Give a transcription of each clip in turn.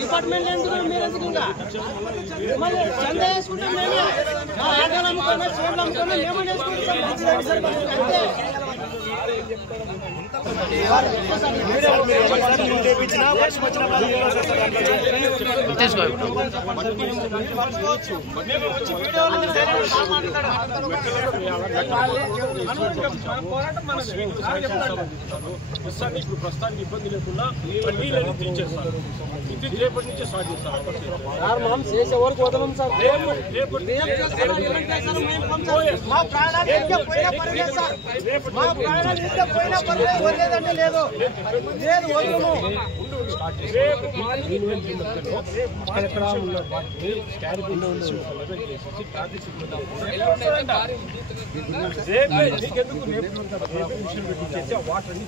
Department ఎందుకు మీరు ఎందుకు ఇంకా మళ్ళీ చందా వేసుకుంటాం మేమే ఆటోలు అమ్ముకున్నా చీరలు అమ్ముకున్నా మేము ఇప్పుడు ప్రస్తుతానికి ఇబ్బంది లేకుండా నీళ్ళని తీర్చేస్తారు. ఇది రేపటి నుంచే స్టార్ట్ చేస్తారు. చేసే వరకు వదలం సార్. వదిలేదంటే లేదు లేదు వదలము. అక్కడెక్కడ ఉన్న వాటిని వాటర్ అన్ని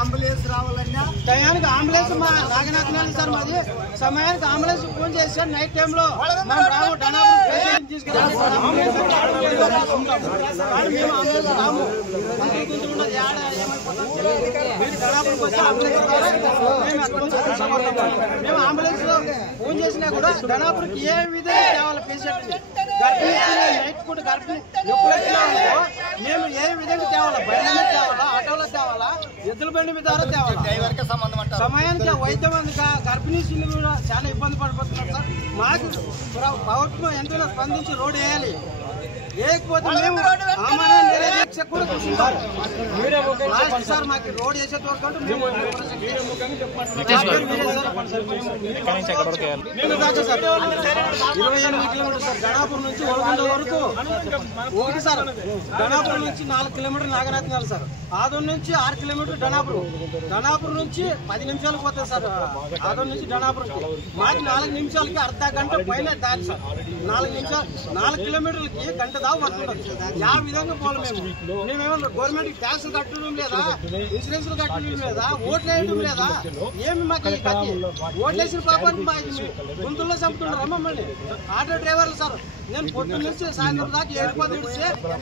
అంబులెన్స్ రావాలన్నా టయానికి అంబులెన్స్ మా నాగనాథ్ సార్ మాది సమయానికి అంబులెన్స్ ఫోన్ చేశారు. నైట్ టైంలో మనం రాము మేము అంబులెన్స్ లో ఫోన్ చేసినా కూడా ధనాపురికి ఏ విధంగా తేవాలి పేషెంట్ నైట్ పూట గర్భిణి ఎప్పుడైనా మేము ఏ విధంగా తేవాలా? బండి మీద తేవాలా, ఆటోలో తేవాలా, ఎద్దుల బండి మీద తేవాలా? సమయానికి వైద్యం అందుక గర్భిణీ స్త్రీలు కూడా చాలా ఇబ్బంది పడిపోతున్నారు సార్. మాకు ప్రభుత్వం ఎంతైనా స్పందించి రోడ్డు వేయాలి. లేకపోతే మేము కూడా కూర్చుంటాం సార్. మాకు రోడ్ వేసే వరకు 28 కిలోమీటర్ సార్. గణాపురం నుంచి వలగొండ వరకు ఒకటి సార్. గణాపురం నుంచి 4 కిలోమీటర్ నాగరత్నాలు సార్. ఆదోన్ నుంచి 6 కిలోమీటర్ ధనాపురం. ధనాపురం నుంచి 10 నిమిషాలకు పోతుంది సార్. ఆదోన్ నుంచి ధనాపురంకి మాకు 4 నిమిషాలకి అర్ధ గంట పైన దారి సార్. 4 నిమిషాలు 4 కిలోమీటర్లకి గంట దాకా పడుతుంది. ఆ విధంగా పోవాలి మేము. మేమేమన్నా గవర్నమెంట్ ట్యాక్సులు కట్టడం లేదా, ఇన్సూరెన్స్లు కట్టడం లేదా, ఓట్లు వేయడం లేదా? ఏమి మాకు ఓట్లు వేసిన పాపానికి మా గుంతుల్లో చంపుతున్నారు మమ్మల్ని. ఆటో డ్రైవర్లు సార్, నేను పొద్దున్న నుంచి సాయంత్రం దాకా ఏడుపోతే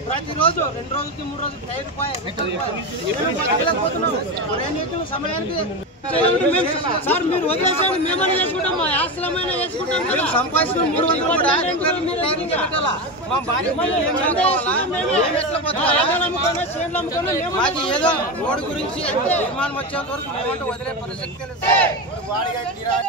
ప్రతిరోజు 2 రోజులకి 3 రోజులకి టైర్ సమయానికి సార్ మీరు వదిలేసాడు. మేమైనా చేసుకుంటాం, మా ఆశ్రమైనా చేసుకుంటాం. సంపాదించిన 300 కూడా మా భార్య మాకు ఏదో రోడ్డు గురించి నిర్మాణం వచ్చేంత వరకు మేమంటే వదిలే పరిస్థితి లేదు.